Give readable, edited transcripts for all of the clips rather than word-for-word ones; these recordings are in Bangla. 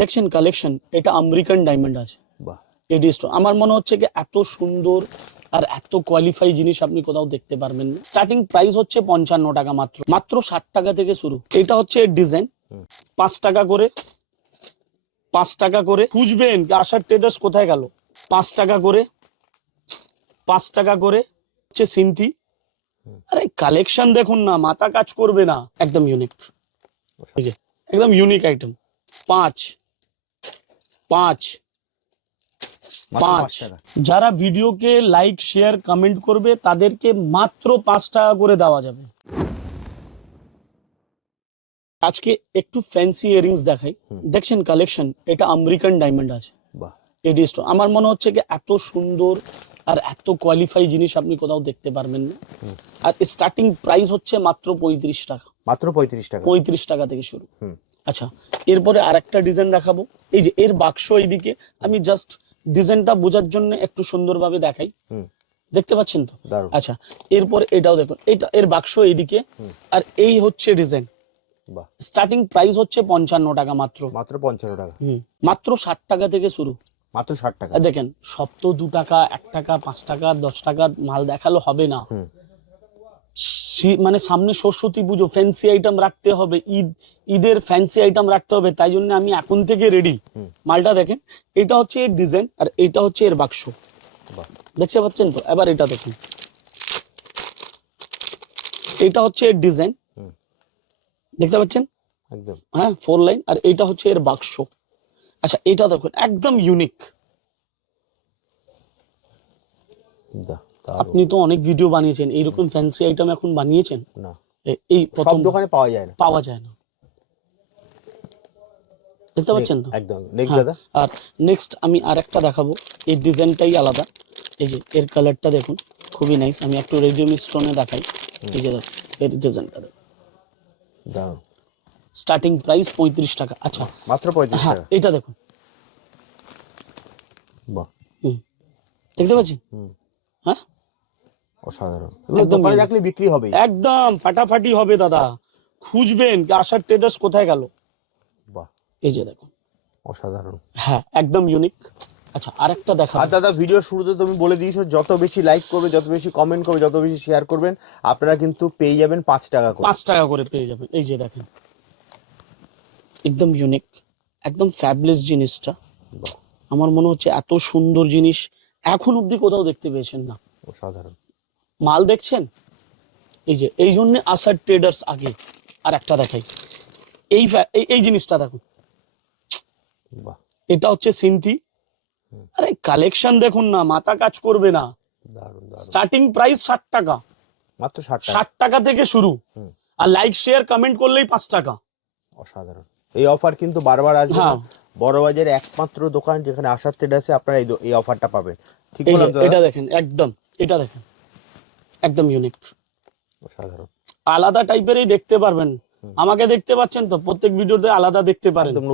দেখছেন কালেকশন, এটা আমেরিকান ডায়মন্ড আছে। বাহ, এডি স্টোন। আমার মনে হচ্ছে কি এত সুন্দর আর এত কোয়ালিফাই জিনিস আপনি কোথাও দেখতে পারবেন না। স্টার্টিং প্রাইস হচ্ছে 55 টাকা, মাত্র 60 টাকা থেকে শুরু। এটা হচ্ছে এর ডিজাইন, 5 টাকা করে, 5 টাকা করে। খুঁজবেন আশার ট্রেডার্স কোথায় গেল। 5 টাকা করে, 5 টাকা করে হচ্ছে সিনথি। আরে কালেকশন দেখুন না, মাথা কাজ করবে না, একদম ইউনিক। এই যে একদম ইউনিক আইটেম। 5 5 5 যারা ভিডিওকে লাইক শেয়ার কমেন্ট করবে তাদেরকে মাত্র 5 টাকা করে দেওয়া যাবে। আজকে একটু ফ্যান্সি ইয়ারিংস দেখাই। দেখছেন কালেকশন, এটা আমেরিকান ডায়মন্ড আছে। বাহ, এডি স্টোন। আমার মনে হচ্ছে কি এত সুন্দর আর এত কোয়ালিফাই জিনিস আপনি কোথাও দেখতে পারবেন না। আর স্টার্টিং প্রাইস হচ্ছে মাত্র 35 টাকা, মাত্র 35 টাকা। 35 টাকা থেকে শুরু। আচ্ছা, এরপরে আরেকটা ডিজাইন দেখাবো। এই যে এর বাক্স এইদিকে, আমি জাস্ট ডিজাইনটা বোঝার জন্য একটু সুন্দরভাবে দেখাই। দেখতে পাচ্ছেন তো? আচ্ছা, এরপর এটাও দেখুন, এটা এর বাক্স এইদিকে, আর এই হচ্ছে ডিজাইন। বাহ, স্টার্টিং প্রাইস হচ্ছে 55 টাকা, মাত্র 55 টাকা। মাত্র 60 টাকা থেকে শুরু। মাত্র 60 টাকা। দেখেন সব তো 2 টাকা, 1 টাকা, 5 টাকা, 10 টাকা মাল দেখালো হবে না। মানে সামনে সরস্বতী পুজো, ফ্যান্সি আইটেম রাখতে হবে, ঈদের ফ্যান্সি আইটেম রাখতে হবে, তাই জন্য আমি এখন থেকে রেডি। মালটা দেখেন, এটা হচ্ছে এর ডিজাইন, আর এটা হচ্ছে এর বাক্স। দেখতে পাচ্ছেন তো? এবার এটা দেখুন, এটা হচ্ছে এর ডিজাইন, দেখতে পাচ্ছেন? একদম, হ্যাঁ, 4 লাইন, আর এটা হচ্ছে এর বাক্স। আচ্ছা, এটা দেখুন, একদম ইউনিক। আপনি তো অনেক ভিডিও বানিয়েছেন, এইরকম ফ্যান্সি আইটেম এখন বানিয়েছেন না? এই সব প্রথম দোকানে পাওয়া যায় না, পাওয়া যায় না। দেখতে পাচ্ছেন তো? একদম। নেক্সট দাদা। আর নেক্সট আমি আরেকটা দেখাবো, এই ডিজাইনটাই আলাদা। এই যে এর কালারটা দেখুন, খুবই নাইস। আমি একটু রেডিয়াম স্টোনে দেখাই। এই যে দেখুন এর ডিজাইনটা দেখুন, দাও। স্টার্টিং প্রাইস 35 টাকা। আচ্ছা, মাত্র 35 টাকা। এটা দেখুন। বাহ, দেখতে পাচ্ছেন? হ্যাঁ, অসাধারণ। দোকানে রাখলে বিক্রি হবে, একদম ফাটাফাটি হবে দাদা। খুঁজবেন আশার ট্রেডার্স কোথায় গেল। বাহ, এই যে দেখুন, অসাধারণ। হ্যাঁ, একদম ইউনিক। আচ্ছা, আরেকটা দেখাবো। আর দাদা, ভিডিও শুরুতে তুমি বলে দিয়েছো, যত বেশি লাইক করবে, যত বেশি কমেন্ট করবে, যত বেশি শেয়ার করবেন, আপনারা কিন্তু পেয়ে যাবেন 5 টাকা করে। 5 টাকা করে পেয়ে যাবেন। এই যে দেখেন, একদম ইউনিক, একদম ফ্যাবলেস জিনিসটা। আমার মনে হচ্ছে এত সুন্দর জিনিস এখন অব্দি কোথাও দেখতে পেয়েছেন না। অসাধারণ মাল দেখছেন? এই যে এই জন্য আসার ট্রেডার্স আগে। আর একটা দেখাই, এই জিনিসটা দেখুন, বাহ, এটা হচ্ছে সিনথি। আরে কালেকশন দেখুন না, মাথা কাজ করবে না। দারুণ দারুণ। স্টার্টিং প্রাইস 60 টাকা, মাত্র 60 টাকা। 60 টাকা থেকে শুরু। আর লাইক শেয়ার কমেন্ট করলেই 5 টাকা। অসাধারণ। এই অফার কিন্তু বারবার আসবে না। বড়বাজারে একমাত্র দোকান যেখানে আশার ট্রেডার্সে আপনারা এই অফারটা পাবেন। ঠিক বললাম তো? এটা দেখেন, একদম, এটা দেখেন, একদম ইউনিক, অসাধারণ, আলাদা টাইপেরই দেখতে পারবেন। আমাকে দেখতে পাচ্ছেন তো? প্রত্যেক ভিডিওতে আলাদা দেখতে পারেন। একদম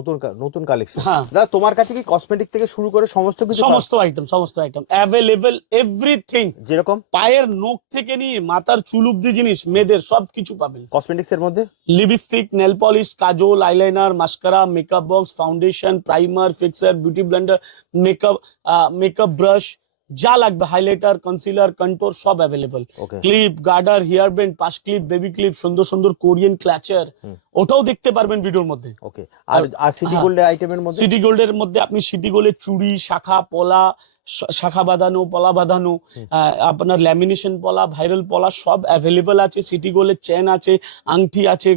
নতুন কালেকশন। হ্যাঁ দাদা, তোমার কাছে কি কসমেটিক থেকে শুরু করে সমস্ত কিছু? সমস্ত আইটেম অ্যাভেলেবল, এভরিথিং। যেরকম পায়ের নখ থেকে নিয়ে মাথার চুল অব্দি জিনিস, মেয়েদের সবকিছু পাবেন কসমেটিক্স এর মধ্যে। Lipstick, nail polish, kajal, eyeliner, mascara, makeup box, foundation, primer, fixer, beauty blender, makeup brush, যা লাগবে, হাইলাইটার, কনসিলার, কন্ট্রোর, সব available. Clip, garter, hair band, পাশ ক্লিপ, বেবি ক্লিপ, সুন্দর সুন্দর কোরিয়ান ক্ল্যাচার, ওটাও দেখতে পারবেন ভিডিওর মধ্যে। ওকে। আর সিটি গোল্ডের আইটেমের মধ্যে? সিটি গোল্ডের মধ্যে আপনি সিটি গোল্ডের চুড়ি, শাখা, পলা, শাখা বাঁধানো, পলা বাঁধানো, আপনার ল্যামিনেশন পলা, ভাইরাল পলা, সব অ্যাভেলেবল আছে। সিটি গোল্ডের চেন আছে, আংটি আছে,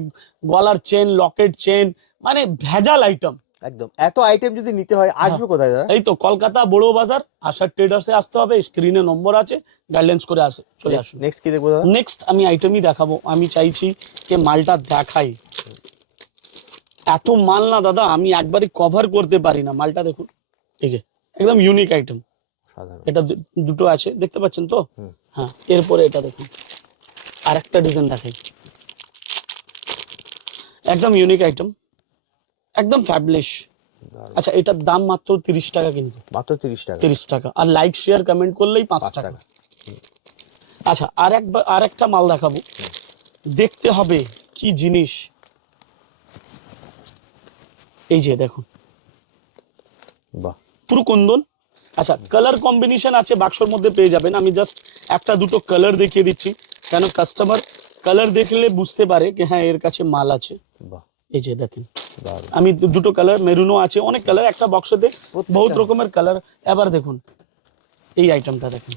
গলার চেন, লকেট চেন, মানে ভেজাল আইটেম। একদম। এত আইটেম যদি নিতে হয় আসবে কোথায় দাদা? এই তো কলকাতা বড় বাজার, আশার ট্রেডার্সে আসতে হবে। স্ক্রিনে নম্বর আছে, গাইডলাইন্স করে চলে আসুন। নেক্সট কি দেখবো দাদা? নেক্সট আমি আইটেমই দেখাবো। আমি চাইছি যে মালটা দেখাই, এত মাল না দাদা আমি একবারই কভার করতে পারি না। মালটা দেখুন, এই যে একদম ইউনিক আইটেম। এটা দুটো আছে, দেখতে পাচ্ছেন তো? হ্যাঁ, এরপরে এটা দেখুন, আরেকটা ডিজাইন দেখাই, একদম ইউনিক আইটেম, একদম ফ্যাবলিশ। আচ্ছা, এটার দাম মাত্র 30 টাকা, কিন্তু মাত্র 30 টাকা। 30 টাকা। আর লাইক শেয়ার কমেন্ট করলেই 5 টাকা। আচ্ছা, আরেকটা মাল দেখাবো, দেখতে হবে কি জিনিস। এই যে দেখুন, বাহ, পুরো কুন্দন। আচ্ছা, কালার কম্বিনেশন আছে বাক্সর মধ্যে পেয়ে যাবেন। আমি জাস্ট একটা দুটো কালার দেখিয়ে দিচ্ছি, কেন কাস্টমার কালার দেখলে বুঝতে পারে কি হ্যাঁ এর কাছে মাল আছে। বাহ, এই যে দেখেন, দারুণ। আমি দুটো কালার, মেরুনও আছে, অনেক কালার একটা বক্সেতে, বহুত রকমের কালার। এবার দেখুন এই আইটেমটা দেখেন।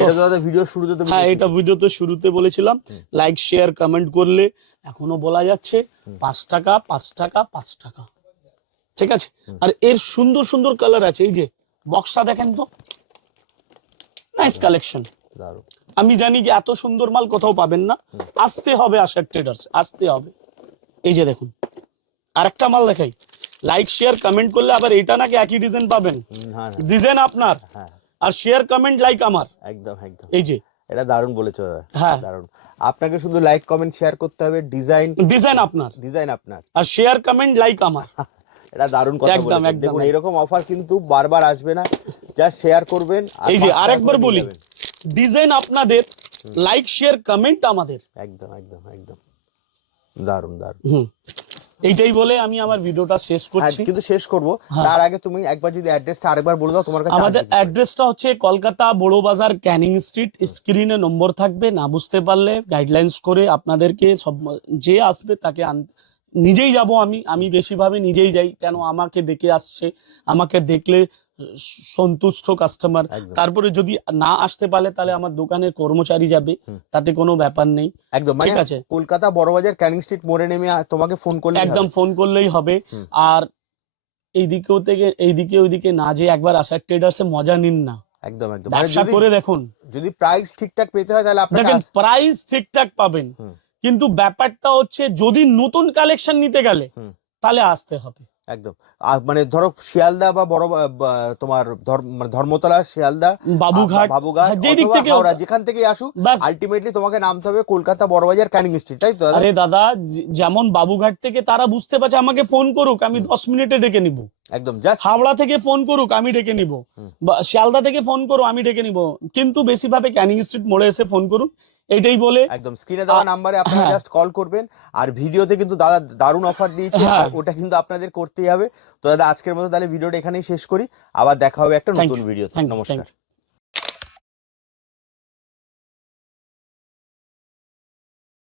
এটা তো দাদা ভিডিও শুরুতে তুমি হ্যাঁ, এটা ভিডিওতে শুরুতে বলেছিলাম, লাইক শেয়ার কমেন্ট করলে এখনো বলা যাচ্ছে 5 টাকা 5 টাকা 5 টাকা, ঠিক আছে। আর এর সুন্দর সুন্দর কালার আছে। এই যে বক্সটা দেখেন তো, নাইস কালেকশন। দারুণ। আমি জানি যে এত সুন্দর মাল কোথাও পাবেন না, আসতে হবে আশার ট্রেডার্স, আসতে হবে। এই যে দেখুন আরেকটা মাল দেখাই, লাইক শেয়ার কমেন্ট করলে আবার এটা নাকি একই ডিজাইন পাবেন, হ্যাঁ, ডিজাইন আপনার হ্যাঁ, আর শেয়ার কমেন্ট লাইক আমার। একদম একদম। এই যে এটা দারুণ বলেছো দাদা, হ্যাঁ, দারুণ। আপনাকে শুধু লাইক কমেন্ট শেয়ার করতে হবে, ডিজাইন ডিজাইন আপনার ডিজাইন আপনার। আর শেয়ার কমেন্ট লাইক আমার। এটা দারুণ কথা একদম, বলেছেন। একদম, দেখুন একদম। এরকম অফার কিন্তু বারবার আসবে না, জাস্ট শেয়ার করবেন। আর এই যে 5 টাকা আরেকবার করে নিয়ে বলি, যাবেন। ডিজাইন আপনাদের, লাইক শেয়ার কমেন্ট আমাদের। একদম একদম একদম, দারুণ দারুণ। এইটাই বলে আমি আমার ভিডিওটা শেষ হ্যাঁ, করছি। কিন্তু শেষ করব তার আগে তুমি একবার যদি অ্যাড্রেসটা আরেকবার বলে দাও তোমার কাছে আমাদের আসবে কি করে? অ্যাড্রেসটা হচ্ছে কলকাতা বড় বাজার, ক্যানিং স্ট্রিট। স্ক্রিনে নম্বর থাকবে, না বুঝতে পারলে গাইডলাইন্স করে আপনাদেরকে সব, যে আসবে তাকে নিজেই যাব। আমি বেশিভাবে নিজেই যাই, কেন আমাকে দেখে আসছে, আমাকে দেখলে সন্তুষ্ট কাস্টমার। একদম। তারপরে যদি না আসতে পারলে তাহলে আমার দোকানের কর্মচারী যাবে, তাতে কোনো ব্যাপার নেই। একদম, ঠিক মানে আছে, কলকাতা বড়বাজার ক্যানিং স্ট্রিট মোড়ে নেমে তোমাকে ফোন করলে একদম ফোন করলেই হবে। আর এইদিকে ওইদিকে না, যে একবার আশার ট্রেডার্সে মজা নিন না, একদম একদম। মানে ব্যবসা করে দেখুন। যদি প্রাইস ঠিকঠাক পেতে হয় তাহলে আপনাকে দেখেন প্রাইস ঠিকঠাক পাবেন, কিন্তু ব্যাপারটা হচ্ছে যদি নতুন কালেকশন নিতে গেলে তাহলে আসতে হবে। একদম। মানে ধরো শিয়ালদা বা তোমার মানে ধর্মতলা, শিয়ালদা, বাবুঘাট, বাবুঘাট, হ্যাঁ, যেই দিক অথবা থেকে হাওড়া, যেখান থেকে আসুক ব্যাস। আলটিমেটলি তোমাকে নামতে হবে কলকাতা বড়বাজার ক্যানিং স্ট্রিট, তাই তো দাদা? আরে দাদা, যেমন বাবুঘাট থেকে তারা বুঝতে পারছে, আমাকে ফোন করুক, আমি 10 মিনিটে ডেকে নিব। একদম, জাস্ট হাওড়া থেকে ফোন করুক, আমি ডেকে নিব। শিয়ালদা থেকে ফোন করো, আমি ডেকে নিব। কিন্তু বেশিভাবে ক্যানিং স্ট্রিট মোড়ে এসে ফোন করুন, এটাই বলে। একদম স্ক্রিনে দেওয়া নাম্বারে আপনারা জাস্ট কল করবেন। আর ভিডিওতে কিন্তু দাদা দারুণ অফার দিয়েছে, আর ওটা কিন্তু আপনাদের করতেই হবে। তো দাদা আজকের মতো তাহলে ভিডিওটা এখানেই শেষ করি, আবার দেখা হবে একটা নতুন ভিডিওতে। নমস্কার।